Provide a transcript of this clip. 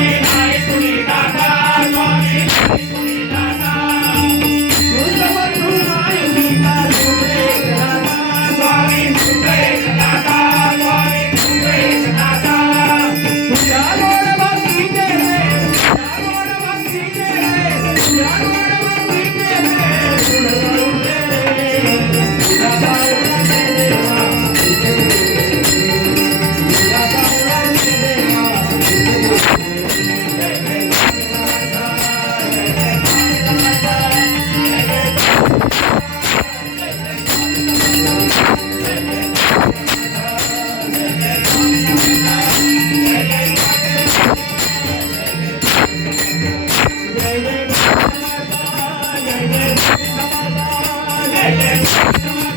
Amen. Thank you.